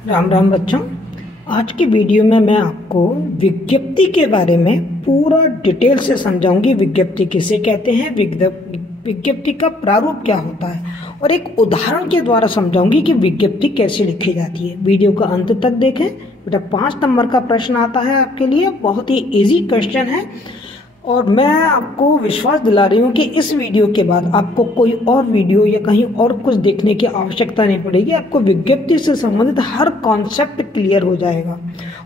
राम राम बच्चों। आज की वीडियो में मैं आपको विज्ञप्ति के बारे में पूरा डिटेल से समझाऊंगी। विज्ञप्ति किसे कहते हैं, विज्ञप्ति का प्रारूप क्या होता है, और एक उदाहरण के द्वारा समझाऊंगी कि विज्ञप्ति कैसे लिखी जाती है। वीडियो का अंत तक देखें बेटा। 5 नंबर का प्रश्न आता है आपके लिए, बहुत ही इजी क्वेश्चन है, और मैं आपको विश्वास दिला रही हूँ कि इस वीडियो के बाद आपको कोई और वीडियो या कहीं और कुछ देखने की आवश्यकता नहीं पड़ेगी। आपको विज्ञप्ति से संबंधित हर कॉन्सेप्ट क्लियर हो जाएगा।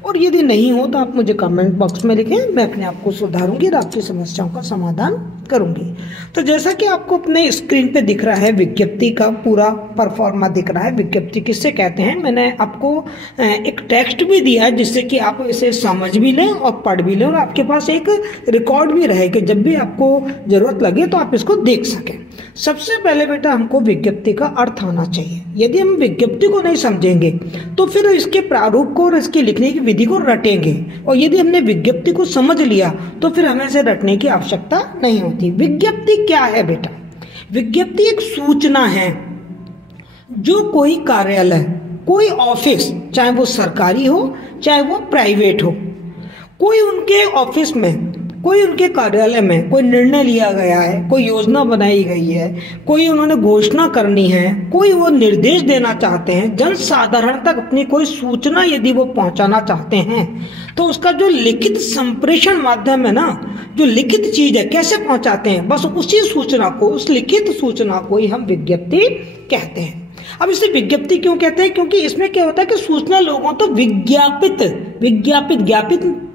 और यदि नहीं हो तो आप मुझे कमेंट बॉक्स में लिखें, मैं अपने आप को सुधारूंगी और आपकी समस्याओं का समाधान करूंगी। तो जैसा कि आपको अपने स्क्रीन पे दिख रहा है, विज्ञप्ति का पूरा परफॉर्मा दिख रहा है। विज्ञप्ति किससे कहते हैं, मैंने आपको एक टेक्स्ट भी दिया है जिससे कि आप इसे समझ भी लें और पढ़ भी लें, और आपके पास एक रिकॉर्ड भी रहे कि जब भी आपको जरूरत लगे तो आप इसको देख सकें। सबसे पहले बेटा हमको विज्ञप्ति का अर्थ आना चाहिए। यदि हम विज्ञप्ति को नहीं समझेंगे तो फिर इसके प्रारूप को और इसकी लिखने की विधि को रटेंगे, और यदि हमने विज्ञप्ति को समझ लिया तो फिर हमें इसे रटने की आवश्यकता नहीं होती। विज्ञप्ति क्या है बेटा? विज्ञप्ति एक सूचना है जो कोई कार्यालय, कोई ऑफिस, चाहे वो सरकारी हो चाहे वो प्राइवेट हो, कोई उनके ऑफिस में, कोई उनके कार्यालय में कोई निर्णय लिया गया है, कोई योजना बनाई गई है, कोई उन्होंने घोषणा करनी है, कोई वो निर्देश देना चाहते हैं, जन साधारण तक अपनी कोई सूचना यदि वो पहुंचाना चाहते हैं, तो उसका जो लिखित संप्रेषण माध्यम है ना, जो लिखित चीज है, कैसे पहुंचाते हैं, बस उसी सूचना को, उस लिखित सूचना को ही हम विज्ञप्ति कहते हैं। अब इसे विज्ञप्ति क्यों कहते हैं? क्योंकि इसमें क्या होता है कि सूचना लोगों तो ज्ञापित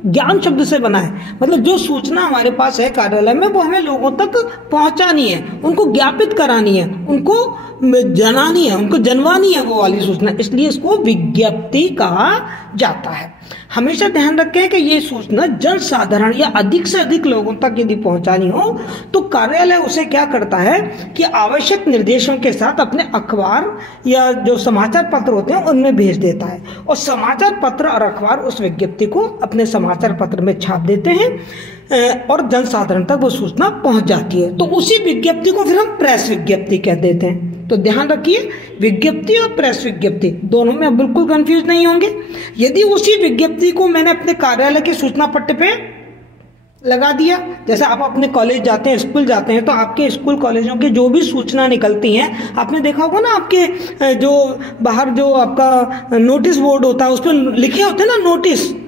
ज्ञान शब्द से बना है। मतलब जो सूचना हमारे पास है कार्यालय में, वो हमें लोगों तक पहुंचानी है, उनको ज्ञापित करानी है, उनको जनानी है, उनको जनवानी है वो वाली सूचना, इसलिए इसको विज्ञप्ति कहा जाता है। हमेशा ध्यान रखें कि ये सूचना जन साधारण या अधिक से अधिक लोगों तक यदि पहुंचानी हो तो कार्यालय उसे क्या करता है कि आवश्यक निर्देशों के साथ अपने अखबार या जो समाचार पत्र होते हैं उनमें भेज देता है, और समाचार पत्र और अखबार उस विज्ञप्ति को अपने समाचार पत्र में छाप देते हैं और जन साधारण तक वो सूचना पहुंच जाती है। तो उसी विज्ञप्ति को फिर हम प्रेस विज्ञप्ति कह देते हैं। तो ध्यान रखिए, विज्ञप्ति और प्रेस विज्ञप्ति दोनों में बिल्कुल कंफ्यूज नहीं होंगे। यदि उसी विज्ञप्ति को मैंने अपने कार्यालय के सूचना पट्टे पे लगा दिया, जैसे आप अपने कॉलेज जाते हैं, स्कूल जाते हैं, तो आपके स्कूल कॉलेजों की जो भी सूचना निकलती हैं, आपने देखा होगा ना, आपके जो बाहर जो आपका नोटिस बोर्ड होता है उस पर लिखे होते हैं ना,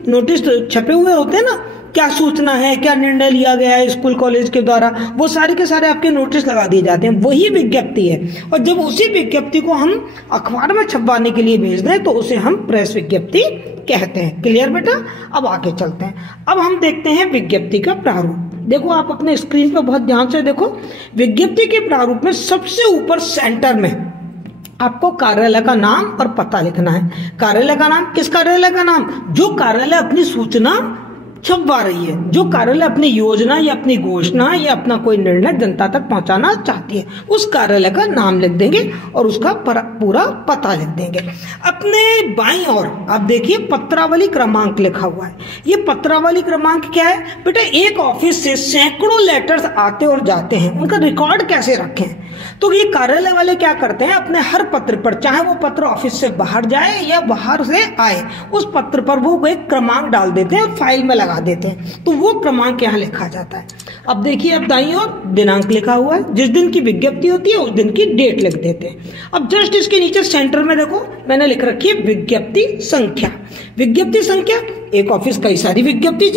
नोटिस छपे हुए होते हैं ना, क्या सूचना है, क्या निर्णय लिया गया है स्कूल कॉलेज के द्वारा, वो सारे के सारे आपके नोटिस लगा दिए जाते हैं, वही विज्ञप्ति है। और जब उसी विज्ञप्ति को हम अखबार में छपवाने के लिए भेज दें तो उसे हम प्रेस विज्ञप्ति कहते हैं। क्लियर बेटा? अब आगे चलते हैं। अब हम देखते हैं विज्ञप्ति का प्रारूप। देखो आप अपने स्क्रीन पर बहुत ध्यान से देखो। विज्ञप्ति के प्रारूप में सबसे ऊपर सेंटर में आपको कार्यालय का नाम और पता लिखना है। कार्यालय का नाम, किस कार्यालय का नाम? जो कार्यालय अपनी सूचना छपवा रही है, जो कार्यालय अपनी योजना या अपनी घोषणा या अपना कोई निर्णय जनता तक पहुंचाना चाहती है, उस कार्यालय का नाम लिख देंगे और उसका पूरा पता लिख देंगे। अपने बाईं ओर आप देखिए पत्रावली क्रमांक लिखा हुआ है। ये पत्रावली क्रमांक क्या है बेटा? एक ऑफिस से सैकड़ों लेटर्स आते और जाते हैं, उनका रिकॉर्ड कैसे रखें? तो ये कार्यालय वाले क्या करते हैं, अपने हर पत्र पर, चाहे वो पत्र ऑफिस से बाहर जाए या बाहर से आए, उस पत्र पर वो एक क्रमांक डाल देते हैं और फाइल में लगा देते हैं, तो वो क्रमांक यहाँ लिखा जाता है। अब देखिए, अब दाईं ओर दिनांक लिखा हुआ है, जिस दिन की विज्ञप्ति होती है उस दिन की डेट लिख देते हैं। अब जस्ट इसके नीचे सेंटर में देखो मैंने लिख रखी है विज्ञप्ति संख्या। विज्ञप्ति संख्या, एक ऑफिस कई सारी विज्ञप्ति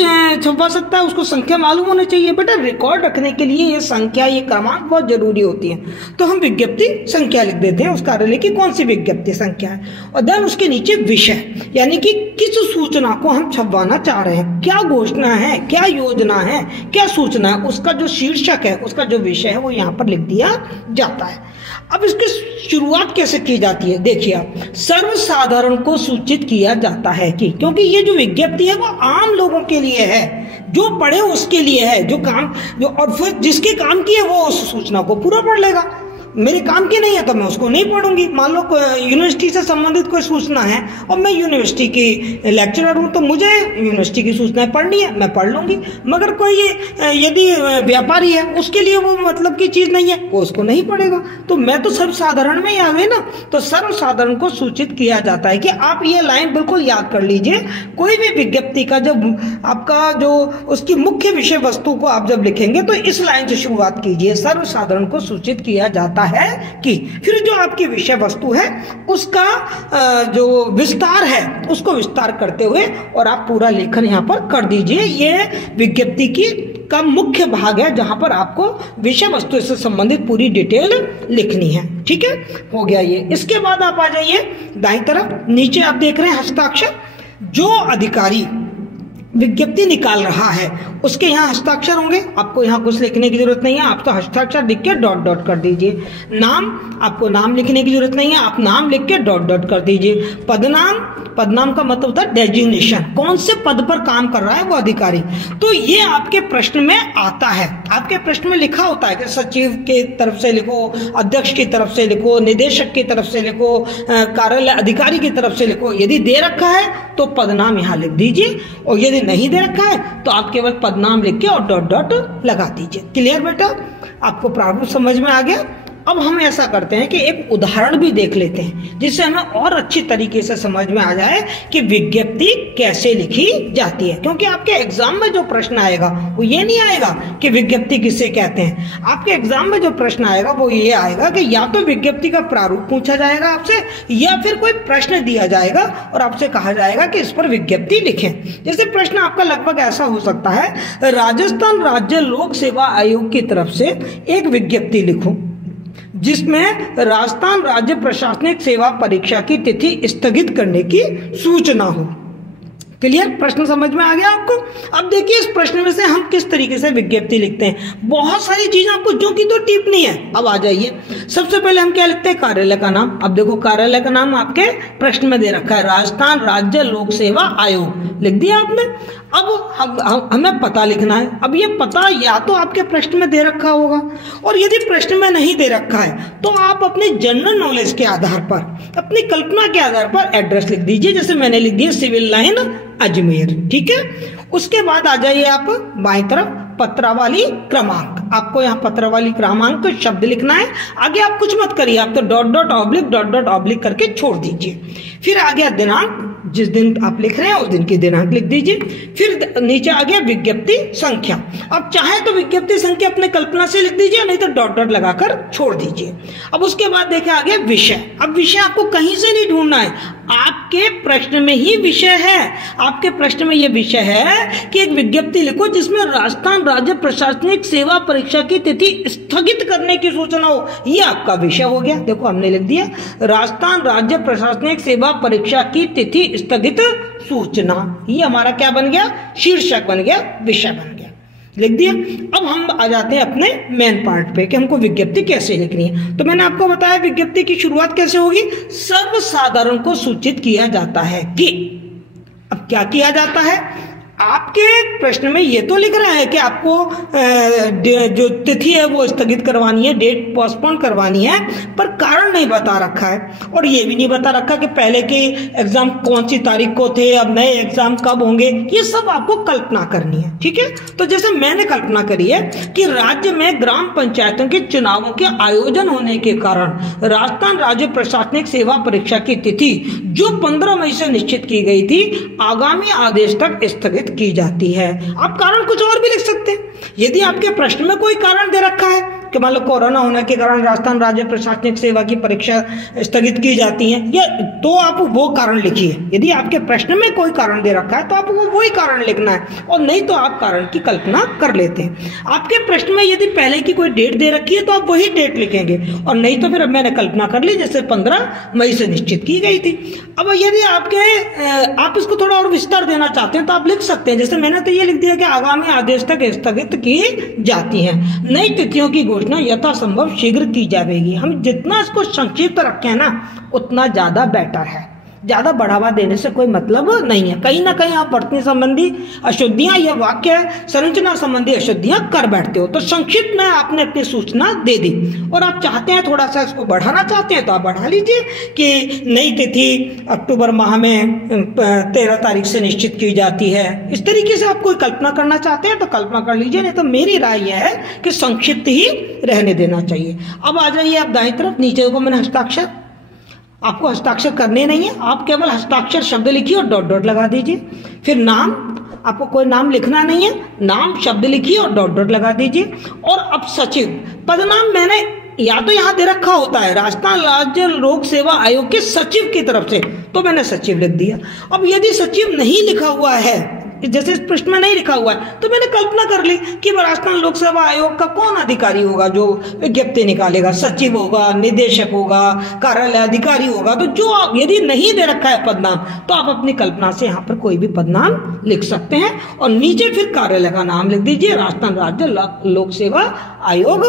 छपवा सकता है, उसको संख्या मालूम होनी चाहिए बेटा। रिकॉर्ड रखने के लिए ये संख्या, ये क्रमांक बहुत जरूरी होती है, तो हम विज्ञप्ति संख्या लिख देते हैं, उस कार्यालय की कौन सी विज्ञप्ति संख्या है। और देन उसके नीचे विषय, यानी कि किस सूचना को हम छपवाना चाह रहे हैं, क्या घोषणा है, क्या योजना है, क्या सूचना है, उसका जो शीर्षक है, उसका जो विषय है वो यहाँ पर लिख दिया जाता है। अब इसकी शुरुआत कैसे की जाती है? देखिए आप, सर्वसाधारण को सूचित किया जाता है कि, क्योंकि ये जो विज्ञप्ति है वो आम लोगों के लिए है, जो पढ़े उसके लिए है, जो काम, जो और फिर जिसके काम की है वो उस सूचना को पूरा पढ़ लेगा। मेरे काम की नहीं है तो मैं उसको नहीं पढ़ूंगी। मान लो यूनिवर्सिटी से संबंधित कोई सूचना है और मैं यूनिवर्सिटी की लेक्चरर हूँ तो मुझे यूनिवर्सिटी की सूचनाएं पढ़नी है, मैं पढ़ लूंगी। मगर कोई यदि व्यापारी है उसके लिए वो मतलब की चीज नहीं है, वो उसको नहीं पढ़ेगा। तो मैं तो सर्वसाधारण में ही आ गई ना। तो सर्वसाधारण को सूचित किया जाता है कि आप ये लाइन बिल्कुल याद कर लीजिए, कोई भी विज्ञप्ति का जब आपका जो उसकी मुख्य विषय वस्तु को आप जब लिखेंगे तो इस लाइन से शुरुआत कीजिए, सर्वसाधारण को सूचित किया जाता है कि। फिर जो आपकी विषय वस्तु है उसका जो विस्तार है उसको विस्तार करते हुए और आप पूरा लेखन यहाँ पर कर दीजिए। ये विज्ञप्ति की का मुख्य भाग है जहां पर आपको विषय वस्तु से संबंधित पूरी डिटेल लिखनी है। ठीक है, हो गया ये। इसके बाद आप आ जाइए दाईं तरफ, नीचे आप देख रहे हैं हस्ताक्षर। जो अधिकारी विज्ञप्ति निकाल रहा है उसके यहाँ हस्ताक्षर होंगे, आपको यहाँ कुछ लिखने की जरूरत नहीं है, आप तो हस्ताक्षर लिख के डॉट डॉट कर दीजिए। नाम, आपको नाम लिखने की जरूरत नहीं है, आप नाम लिख के डॉट डॉट कर दीजिए। पदनाम, पदनाम का मतलब होता है डेजिग्नेशन, कौन से पद पर काम कर रहा है वो अधिकारी। तो ये आपके प्रश्न में आता है, आपके प्रश्न में लिखा होता है कि सचिव की तरफ से लिखो, अध्यक्ष की तरफ से लिखो, निदेशक की तरफ से लिखो, कार्यालय अधिकारी की तरफ से लिखो। यदि दे रखा है तो पदनाम यहाँ लिख दीजिए, और यदि नहीं दे रखा है तो आप केवल पदनाम लिख के और डॉट डॉट लगा दीजिए। क्लियर बेटा, आपको प्रारूप समझ में आ गया। अब हम ऐसा करते हैं कि एक उदाहरण भी देख लेते हैं जिससे हमें और अच्छी तरीके से समझ में आ जाए कि विज्ञप्ति कैसे लिखी जाती है। क्योंकि आपके एग्जाम में जो प्रश्न आएगा वो ये नहीं आएगा कि विज्ञप्ति किसे कहते हैं। आपके एग्जाम में जो प्रश्न आएगा वो ये आएगा कि या तो विज्ञप्ति का प्रारूप पूछा जाएगा आपसे, या फिर कोई प्रश्न दिया जाएगा और आपसे कहा जाएगा कि इस पर विज्ञप्ति लिखें। जैसे प्रश्न आपका लगभग ऐसा हो सकता है, राजस्थान राज्य लोक सेवा आयोग की तरफ से एक विज्ञप्ति लिखो जिसमें राजस्थान राज्य प्रशासनिक सेवा परीक्षा की तिथि स्थगित करने की सूचना हो। क्लियर, प्रश्न समझ में आ गया आपको। अब देखिए इस प्रश्न में से हम किस तरीके से विज्ञप्ति लिखते हैं। बहुत सारी चीजें आपको जो की तो टिप्पणी है। अब आ जाइए, सबसे पहले हम क्या लिखते हैं, कार्यालय का नाम। अब देखो कार्यालय का नाम आपके प्रश्न में दे रखा है, राजस्थान राज्य लोक सेवा आयोग, लिख दिया आपने। अब हमें पता लिखना है। अब ये पता या तो आपके प्रश्न में दे रखा होगा, और यदि प्रश्न में नहीं दे रखा है तो आप अपने जनरल नॉलेज के आधार पर, अपनी कल्पना के आधार पर एड्रेस लिख दीजिए। जैसे मैंने लिख दिया सिविल लाइन अजमेर। ठीक है, उसके बाद आ जाइए आप बाएं तरफ, पत्रावली क्रमांक। आपको यहाँ पत्रावली क्रमांक शब्द लिखना है। आगे आप कुछ मत करिए, आप तो डॉट डॉट ऑब्लिक करके छोड़ दीजिए। फिर आ गया दिनांक, जिस दिन आप लिख रहे हैं उस दिन की दिनांक लिख दीजिए। फिर नीचे आ गया विज्ञप्ति संख्या। अब चाहे तो विज्ञप्ति संख्या अपने कल्पना से लिख दीजिए, नहीं तो डॉट डॉट लगाकर छोड़ दीजिए। अब उसके बाद देखिए आ गया विषय। अब विषय आपको कहीं से नहीं ढूंढना है, आपके प्रश्न में ही विषय है। आपके प्रश्न में यह विषय है कि एक विज्ञप्ति लिखो जिसमें राजस्थान राज्य प्रशासनिक सेवा परीक्षा की तिथि स्थगित करने की सूचना हो। यह आपका विषय हो गया। देखो हमने लिख दिया राजस्थान राज्य प्रशासनिक सेवा परीक्षा की तिथि स्थगित सूचना। ये हमारा क्या बन गया, शीर्षक बन गया, विषय बन गया, लिख दिया। अब हम आ जाते हैं अपने मेन पार्ट पे कि हमको विज्ञप्ति कैसे लिखनी है। तो मैंने आपको बताया विज्ञप्ति की शुरुआत कैसे होगी, सर्वसाधारण को सूचित किया जाता है कि। अब क्या किया जाता है, आपके प्रश्न में ये तो लिख रहा है कि आपको जो तिथि है वो स्थगित करवानी है, डेट पोस्टपोन करवानी है, पर कारण नहीं बता रखा है। और ये भी नहीं बता रखा कि पहले के एग्जाम कौन सी तारीख को थे, अब नए एग्जाम कब होंगे। ये सब आपको कल्पना करनी है। ठीक है, तो जैसे मैंने कल्पना करी है कि राज्य में ग्राम पंचायतों के चुनावों के आयोजन होने के कारण राजस्थान राज्य प्रशासनिक सेवा परीक्षा की तिथि जो 15 मई से निश्चित की गई थी, आगामी आदेश तक स्थगित की जाती है। आप कारण कुछ और भी लिख सकते हैं। यदि आपके प्रश्न में कोई कारण दे रखा है कि मान लो कोरोना होने के कारण राजस्थान राज्य प्रशासनिक सेवा की परीक्षा स्थगित की जाती है, या तो आप वो कारण लिखिए। यदि आपके प्रश्न में कोई कारण दे रखा है तो आपको वही कारण लिखना है, और नहीं तो आप कारण की कल्पना कर लेते हैं। आपके प्रश्न में यदि पहले की कोई डेट दे रखी है तो आप वही डेट लिखेंगे, और नहीं तो फिर अब मैंने कल्पना कर ली जैसे 15 मई से निश्चित की गई थी। अब यदि आप इसको थोड़ा और विस्तार देना चाहते हैं तो आप लिख सकते हैं। जैसे मैंने तो ये लिख दिया कि आगामी आदेश तक स्थगित की जाती है, नई तिथियों की घोषणा यथासंभव शीघ्र की जाएगी। हम जितना इसको संक्षिप्त रखें ना उतना ज्यादा बेटर है। ज़्यादा बढ़ावा देने से कोई मतलब नहीं है। कहीं ना कहीं आप वर्तनी संबंधी अशुद्धियाँ, यह वाक्य है, संरचना संबंधी अशुद्धियाँ कर बैठते हो। तो संक्षिप्त में आपने अपनी सूचना दे दी और आप चाहते हैं थोड़ा सा इसको बढ़ाना चाहते हैं तो आप बढ़ा लीजिए कि नई तिथि अक्टूबर माह में 13 तारीख से निश्चित की जाती है। इस तरीके से आप कोई कल्पना करना चाहते हैं तो कल्पना कर लीजिए, नहीं तो मेरी राय यह है कि संक्षिप्त ही रहने देना चाहिए। अब आ जाइए आप दाईं तरफ, नीचे को मैंने हस्ताक्षर, आपको हस्ताक्षर करने नहीं है, आप केवल हस्ताक्षर शब्द लिखिए और डॉट डॉट लगा दीजिए। फिर नाम, आपको कोई नाम लिखना नहीं है, नाम शब्द लिखिए और डॉट डॉट लगा दीजिए। और अब सचिव पदनाम मैंने या तो यहाँ दे रखा होता है राजस्थान राज्य लोक सेवा आयोग के सचिव की तरफ से, तो मैंने सचिव लिख दिया। अब यदि सचिव नहीं लिखा हुआ है, जैसे इस पृष्ठ में नहीं लिखा हुआ है, तो मैंने कल्पना कर ली कि राजस्थान लोक सेवा आयोग का कौन अधिकारी होगा जो विज्ञप्ति निकालेगा, सचिव होगा, निदेशक होगा, कार्यालय अधिकारी होगा। तो जो यदि नहीं दे रखा है पदनाम, तो आप अपनी कल्पना से यहाँ पर कोई भी पदनाम लिख सकते हैं और नीचे फिर कार्यालय का नाम लिख दीजिए, राजस्थान राज्य लोक सेवा आयोग,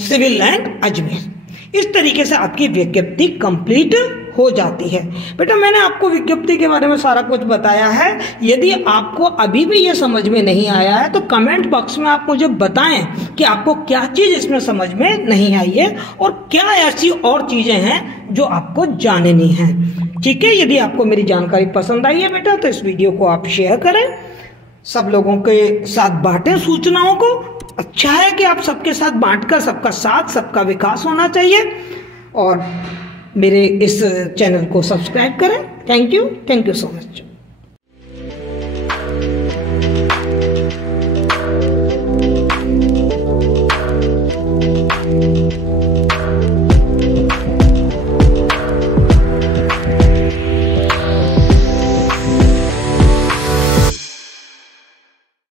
सिविल लाइन अजमेर। इस तरीके से आपकी विज्ञप्ति कंप्लीट हो जाती है। बेटा मैंने आपको विज्ञप्ति के बारे में सारा कुछ बताया है। यदि आपको अभी भी ये समझ में नहीं आया है तो कमेंट बॉक्स में आप मुझे बताएं कि आपको क्या चीज़ इसमें समझ में नहीं आई है और क्या ऐसी और चीज़ें हैं जो आपको जाननी है। ठीक है, यदि आपको मेरी जानकारी पसंद आई है बेटा तो इस वीडियो को आप शेयर करें, सब लोगों के साथ बांटें सूचनाओं को। अच्छा है कि आप सबके साथ बांटकर सबका साथ, सबका विकास होना चाहिए। और मेरे इस चैनल को सब्सक्राइब करें। Thank you so much.